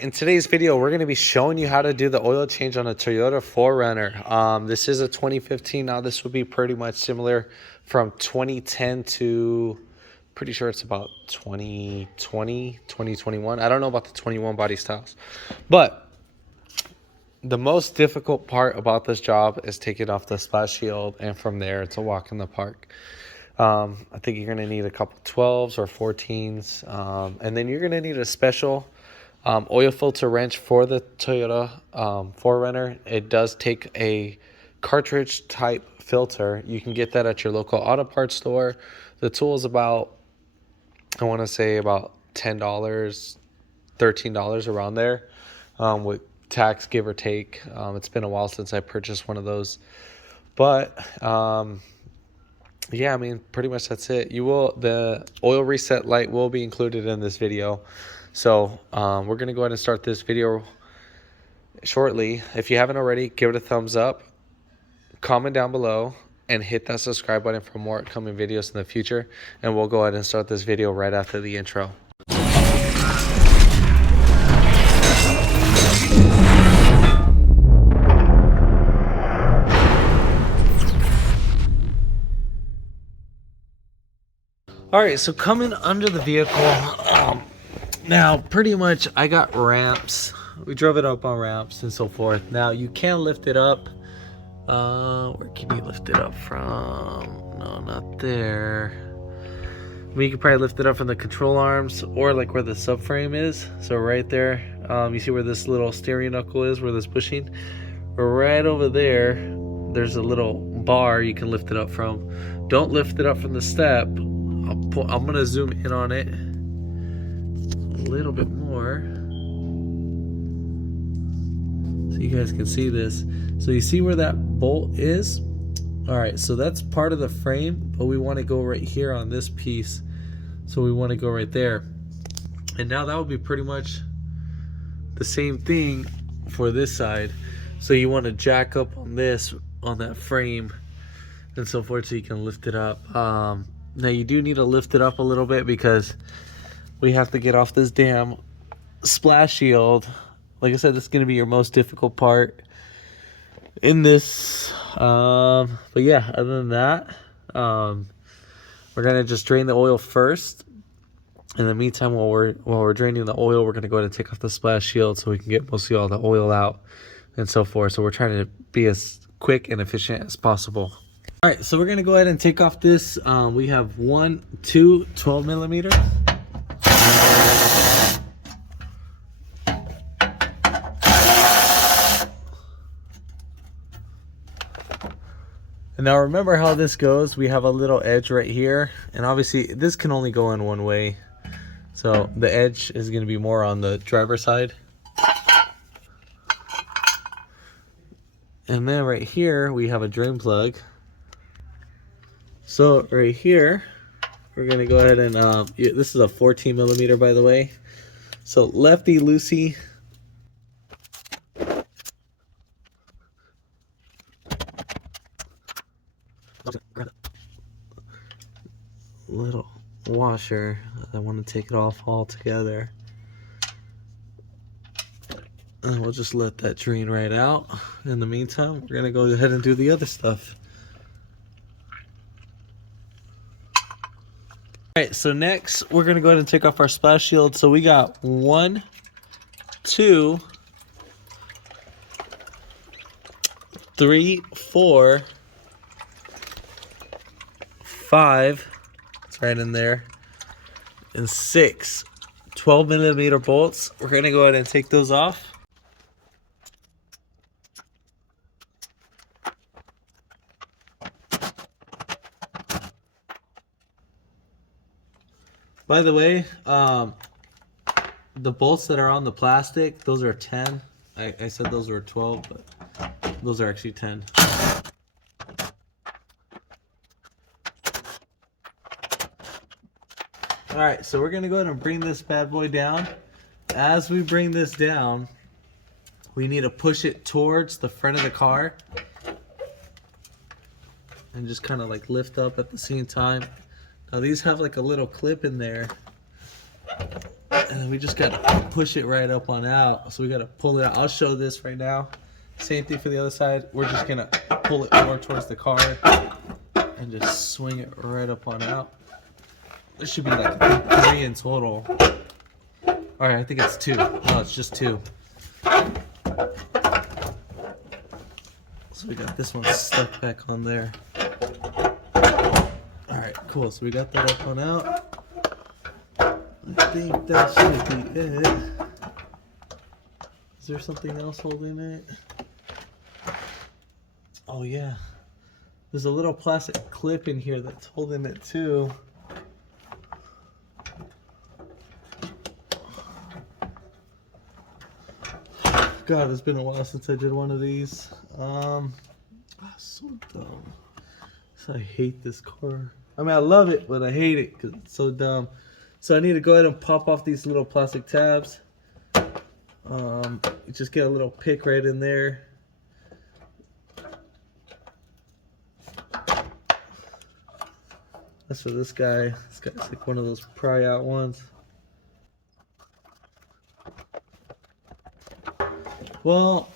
In today's video, we're going to be showing you how to do the oil change on a Toyota 4runner. This is a 2015. Now, this would be pretty much similar from 2010 to pretty sure it's about 2020, 2021. I don't know about the 21 body styles. But the most difficult part about this job is taking off the splash shield, and from there, it's a walk in the park. I think you're going to need a couple 12s or 14s, and then you're going to need a special oil filter wrench for the Toyota 4runner. It does take a cartridge type filter. You can get that at your local auto parts store. The tool is about, I want to say about $10, $13 around there, with tax, give or take. It's been a while since I purchased one of those, but yeah, I mean, pretty much that's it. The oil reset light will be included in this video. So we're going to go ahead and start this video shortly. If you haven't already, give it a thumbs up, comment down below, and hit that subscribe button for more upcoming videos in the future. And we'll go ahead and start this video right after the intro. All right, so coming under the vehicle, now pretty much I got ramps. We drove it up on ramps and so forth. Now you can lift it up. Where can you lift it up from? No, not there. I mean, you can probably lift it up from the control arms or like where the subframe is. So right there, you see where this little steering knuckle is, where this bushing? Right over there, there's a little bar you can lift it up from. Don't lift it up from the step. I'm gonna zoom in on it a little bit more so you guys can see this. So you see where that bolt is? All right, so that's part of the frame, but we want to go right here on this piece. So we want to go right there. And now that would be pretty much the same thing for this side. So you want to jack up on this, on that frame and so forth, so you can lift it up. Now you do need to lift it up a little bit because we have to get off this damn splash shield. Like I said, this is going to be your most difficult part in this. But yeah, other than that, we're going to just drain the oil first. In the meantime, while we're draining the oil, we're going to go ahead and take off the splash shield so we can get mostly all the oil out and so forth. So we're trying to be as quick and efficient as possible. All right, so we're going to go ahead and take off this. We have 2 12 millimeters. And now remember how this goes. We have a little edge right here, and obviously this can only go in one way. So the edge is going to be more on the driver's side. And then right here we have a drain plug. So right here, we're gonna go ahead and, this is a 14 millimeter, by the way. So lefty loosey. Little washer. I want to take it off all together. And we'll just let that drain right out. In the meantime, we're gonna go ahead and do the other stuff. All right, so next we're gonna go ahead and take off our splash shield. So we got 1, 2, 3, 4, 5. It's right in there, and 6 12 millimeter bolts. We're gonna go ahead and take those off. By the way, the bolts that are on the plastic, those are 10. I said those were 12, but those are actually 10. All right, so we're gonna go ahead and bring this bad boy down. As we bring this down, we need to push it towards the front of the car and just kind of like lift up at the same time. Now these have like a little clip in there, And then we just gotta push it right up on out. So we gotta pull it out. I'll show this right now. Same thing for the other side. We're just gonna pull it more towards the car and just swing it right up on out. There should be like 3 in total. All right, I think it's 2. No, it's just 2. So we got this one stuck back on there. All right, cool. So we got that up on out. I think that should be it. Is there something else holding it? Oh yeah. There's a little plastic clip in here that's holding it too. God, it's been a while since I did one of these. So dumb. So I hate this car. I mean, I love it, but I hate it because it's so dumb. So I need to go ahead and pop off these little plastic tabs. Just get a little pick right in there. That's for this guy. This guy's like one of those pry out ones. Well,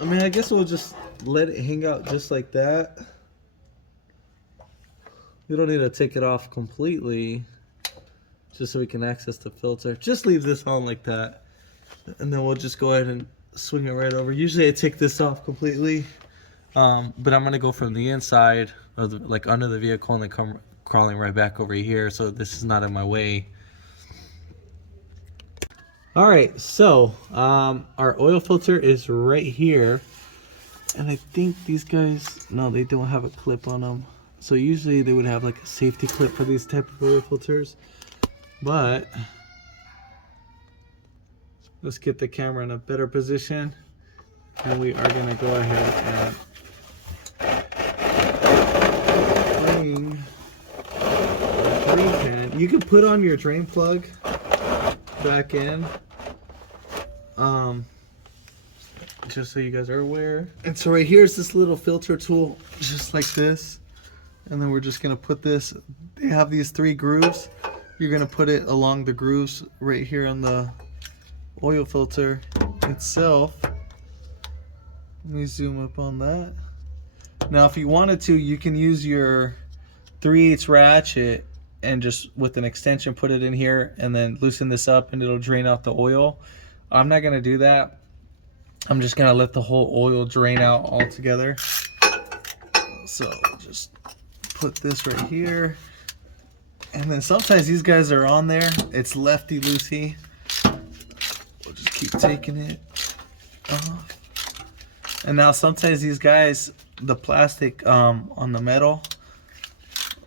I mean, I guess we'll just let it hang out just like that. You don't need to take it off completely, just so we can access the filter. Just leave this on like that, and then we'll just go ahead and swing it right over. Usually I take this off completely, but I'm gonna go from the inside, or like under the vehicle, and then come crawling right back over here, so this is not in my way. All right, so our oil filter is right here, and I think these guys, no, they don't have a clip on them. So usually they would have like a safety clip for these type of oil filters, but let's get the camera in a better position, and we are gonna go ahead and bring the drain pan. You can put on your drain plug back in, just so you guys are aware. And so right here is this little filter tool, just like this. And then we're just gonna put this, they have these 3 grooves. You're gonna put it along the grooves right here on the oil filter itself. Let me zoom up on that. Now if you wanted to, you can use your 3/8 ratchet and just with an extension put it in here and then loosen this up and it'll drain out the oil. I'm not gonna do that. I'm just gonna let the whole oil drain out altogether. So just put this right here, and then sometimes these guys are on there, it's lefty loosey. We'll just keep taking it off. And now sometimes these guys, the plastic on the metal,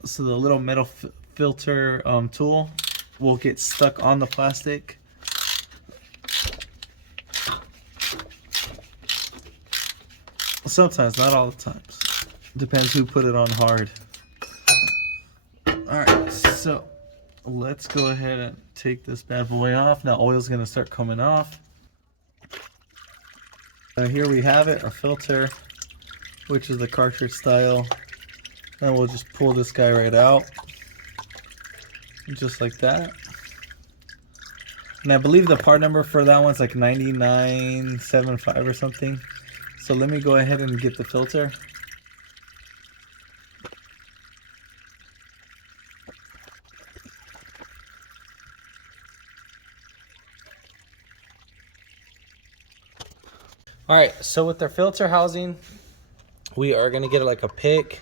so the little metal filter tool will get stuck on the plastic. Sometimes, not all the times. Depends who put it on hard. Alright, so let's go ahead and take this bad boy off. Now oil's gonna start coming off. Here we have it, our filter, which is the cartridge style. And we'll just pull this guy right out. Just like that. And I believe the part number for that one's like 9975 or something. So let me go ahead and get the filter. All right, so with their filter housing, we are gonna get like a pick.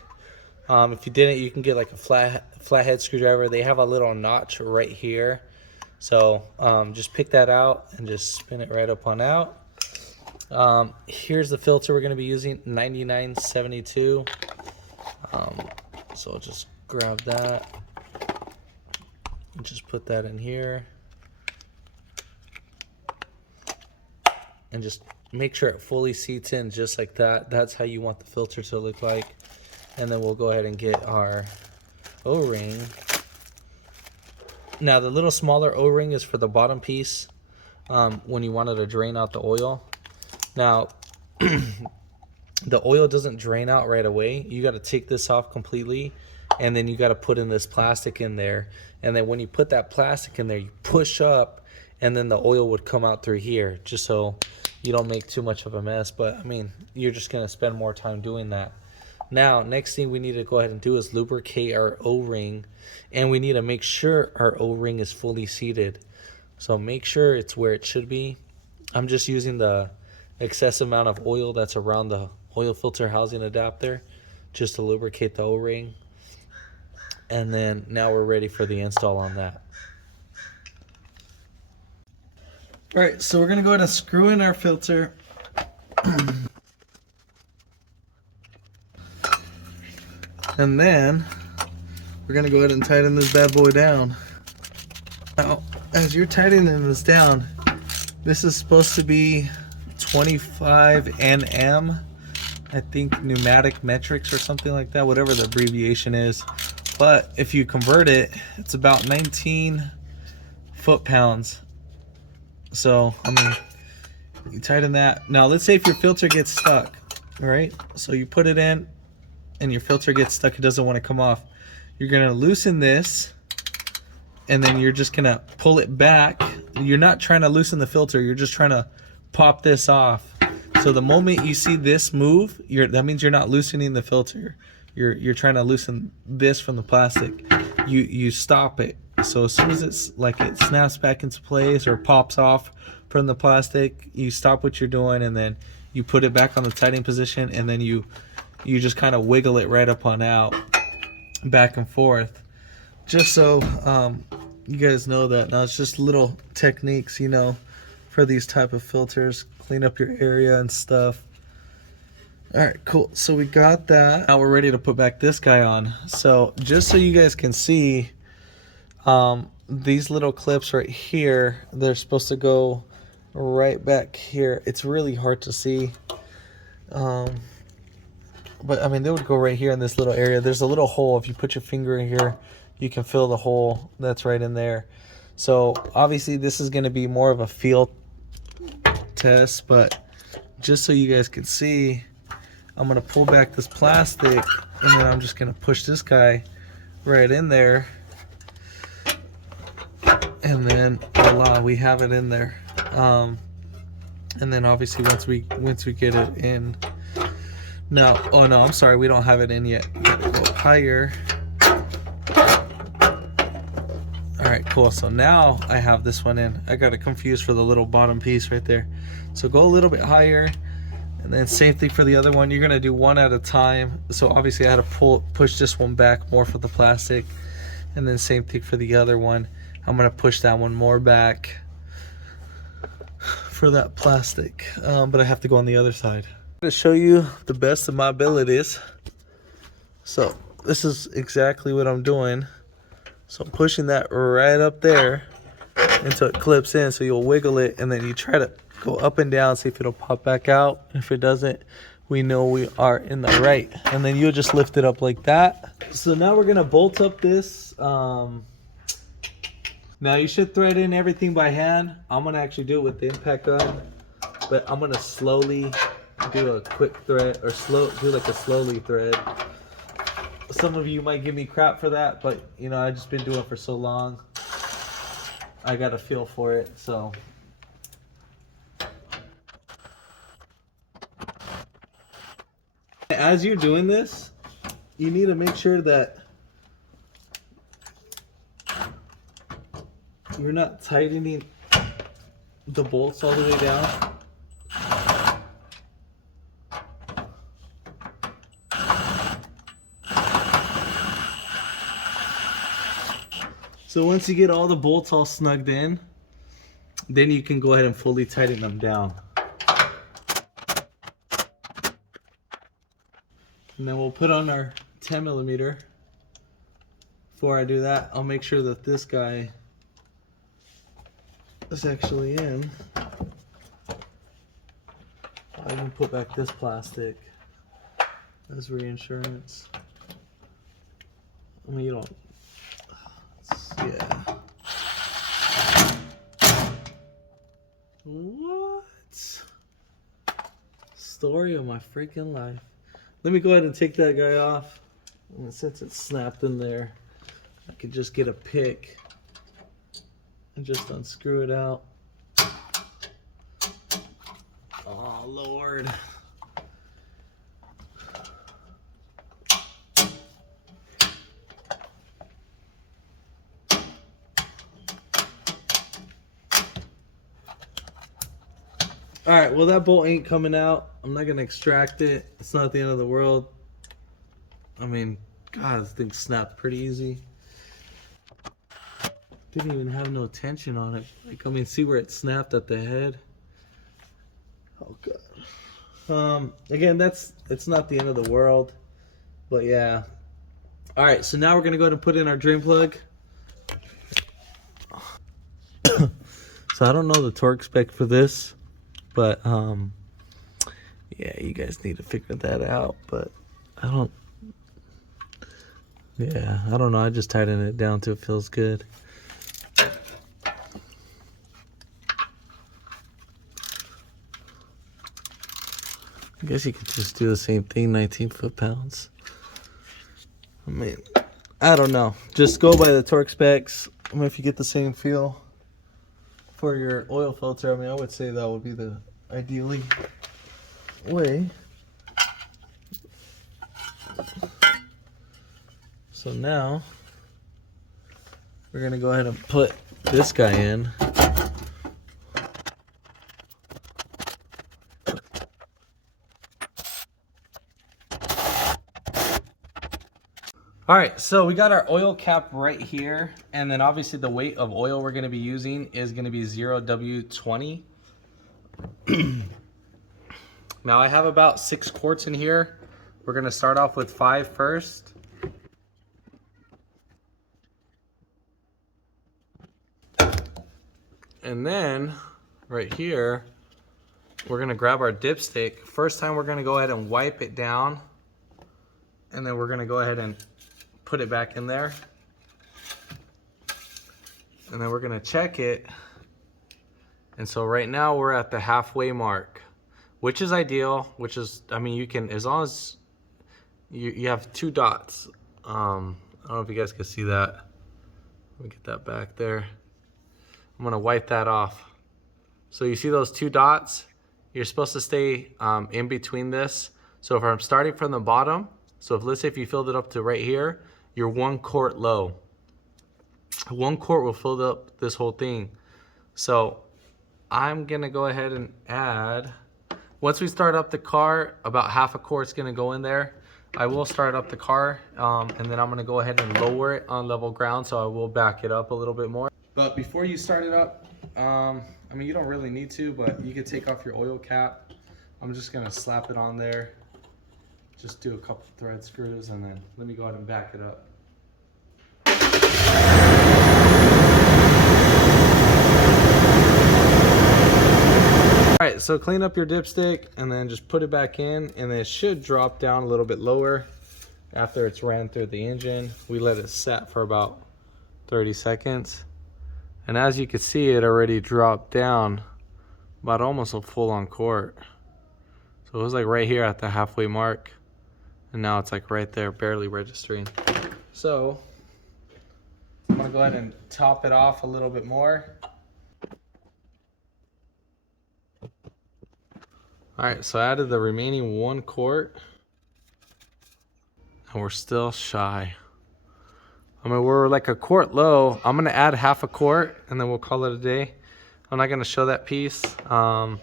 If you didn't, you can get like a flathead screwdriver. They have a little notch right here. So just pick that out and just spin it right up on out. Here's the filter we're gonna be using, 9972. So I'll just grab that and just put that in here. And just make sure it fully seats in just like that. That's how you want the filter to look like. And then we'll go ahead and get our O-ring. Now the little smaller O-ring is for the bottom piece when you wanted to drain out the oil. Now the oil doesn't drain out right away. You got to take this off completely, and then you got to put in this plastic in there. And then when you put that plastic in there, you push up and then the oil would come out through here, just so you don't make too much of a mess. But I mean, you're just gonna spend more time doing that. Now, next thing we need to go ahead and do is lubricate our O-ring, and we need to make sure our O-ring is fully seated. So make sure it's where it should be. I'm just using the excess amount of oil that's around the oil filter housing adapter just to lubricate the O-ring. And then now we're ready for the install on that. All right, so we're gonna go ahead and screw in our filter. And then we're gonna go ahead and tighten this bad boy down. Now, as you're tightening this down, this is supposed to be 25 Nm, I think pneumatic metrics or something like that, whatever the abbreviation is. But if you convert it, it's about 19 foot-pounds. So, I mean, you tighten that. Now, let's say if your filter gets stuck, all right? So you put it in and your filter gets stuck, it doesn't want to come off. You're gonna loosen this, and then you're just gonna pull it back. You're not trying to loosen the filter, you're just trying to pop this off. So the moment you see this move, that means you're not loosening the filter. You're trying to loosen this from the plastic. You stop it. So as soon as it snaps back into place or pops off from the plastic, you stop what you're doing, and then you put it back on the tightening position, and then you just kind of wiggle it right up on out, back and forth, just so you guys know that. Now it's just little techniques, you know, for these type of filters. Clean up your area and stuff. All right, cool. So we got that. Now we're ready to put back this guy on. So just so you guys can see, these little clips right here, they're supposed to go right back here. It's really hard to see. But I mean, they would go right here in this little area. There's a little hole. If you put your finger in here, you can feel the hole that's right in there. So obviously this is going to be more of a feel test, but just so you guys can see, I'm going to pull back this plastic, and then I'm just going to push this guy right in there, and then voila, we have it in there. And then obviously once we get it in, now, oh no, I'm sorry, we don't have it in yet. Gotta go higher. All right, cool. So now I have this one in. I got it confused for the little bottom piece right there. So go a little bit higher, and then same thing for the other one. You're gonna do one at a time. So obviously I had to push this one back more for the plastic, and then same thing for the other one. I'm gonna push that one more back for that plastic, but I have to go on the other side. To show you the best of my abilities. So this is exactly what I'm doing. So I'm pushing that right up there until it clips in, so you'll wiggle it, and then you try to go up and down, see if it'll pop back out. If it doesn't, we know we are in the right, and then you'll just lift it up like that. So now we're gonna bolt up this. Now you should thread in everything by hand. I'm gonna actually do it with the impact gun, but I'm gonna slowly do a quick thread, or do like a slowly thread. Some of you might give me crap for that, but you know, I've just been doing it for so long, I got a feel for it. So as you're doing this, you need to make sure that you're not tightening the bolts all the way down. So once you get all the bolts all snugged in, then you can go ahead and fully tighten them down. And then we'll put on our 10mm. Before I do that, I'll make sure that this guy is actually in. I can put back this plastic as reinsurance. I mean, you don't. Yeah. What? Story of my freaking life. Let me go ahead and take that guy off. And since it's snapped in there, I could just get a pick and just unscrew it out. Oh Lord. All right, well that bolt ain't coming out. I'm not gonna extract it. It's not the end of the world. I mean, God, this thing snapped pretty easy. Didn't even have no tension on it. Like, I mean, see where it snapped at the head? Oh God. Again, it's not the end of the world, but yeah. All right, so now we're gonna go ahead and put in our drain plug. So I don't know the torque spec for this, but yeah, you guys need to figure that out. But I don't. Yeah, I don't know. I just tighten it down till it feels good. I guess you could just do the same thing, 19 foot-pounds. I mean, I don't know. Just go by the torque specs. I mean, if you get the same feel for your oil filter, I mean, I would say that would be the ideally way. So now we're gonna go ahead and put this guy in. All right, so we got our oil cap right here, and then obviously the weight of oil we're gonna be using is gonna be 0W20. Now I have about 6 quarts in here. We're gonna start off with 5 first. And then right here, we're gonna grab our dipstick. First time we're gonna go ahead and wipe it down, and then we're gonna go ahead and put it back in there. And then we're gonna check it. And so right now we're at the halfway mark, which is ideal, which is, I mean, you can, as long as you have 2 dots. I don't know if you guys can see that. Let me get that back there. I'm gonna wipe that off. So you see those 2 dots? You're supposed to stay in between this. So if I'm starting from the bottom, so if, let's say if you filled it up to right here, you're 1 quart low. 1 quart will fill up this whole thing. So I'm gonna go ahead and add, once we start up the car, about half a quart's gonna go in there. I will start up the car, and then I'm gonna go ahead and lower it on level ground, so I will back it up a little bit more. But before you start it up, I mean, you don't really need to, but you could take off your oil cap. I'm just gonna slap it on there. Just do a couple thread screws, and then let me go ahead and back it up. All right, so clean up your dipstick and then just put it back in, and then it should drop down a little bit lower after it's ran through the engine. We let it set for about 30 seconds. And as you can see, it already dropped down about almost a full-on quart. So it was like right here at the halfway mark. And now it's like right there, barely registering. So I'm gonna go ahead and top it off a little bit more. All right, so I added the remaining 1 quart, and we're still shy. I mean, we're like a quart low. I'm gonna add half a quart, and then we'll call it a day. I'm not gonna show that piece. I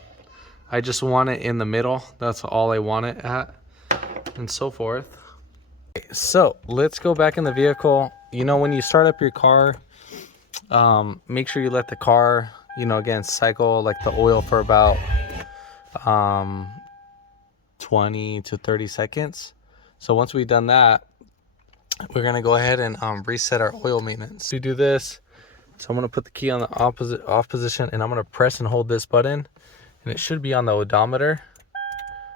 just want it in the middle. That's all I want it at, and so forth. So let's go back in the vehicle. You know, when you start up your car, make sure you let the car, you know, again, cycle like the oil for about 20 to 30 seconds. So once we've done that, we're gonna go ahead and reset our oil maintenance. To do this, so I'm gonna put the key on the opposite off position, and I'm gonna press and hold this button, and it should be on the odometer.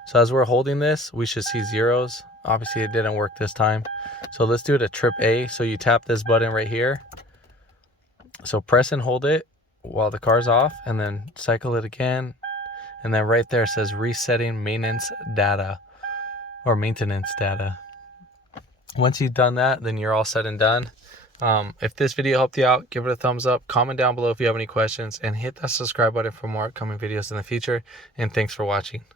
So as we're holding this, we should see zeros. Obviously it didn't work this time. So let's do it at trip A. So you tap this button right here. So press and hold it while the car's off, and then cycle it again. And then right there says resetting maintenance data, or maintenance data. Once you've done that, then you're all set and done. If this video helped you out, give it a thumbs up, comment down below if you have any questions, and hit that subscribe button for more upcoming videos in the future. And thanks for watching.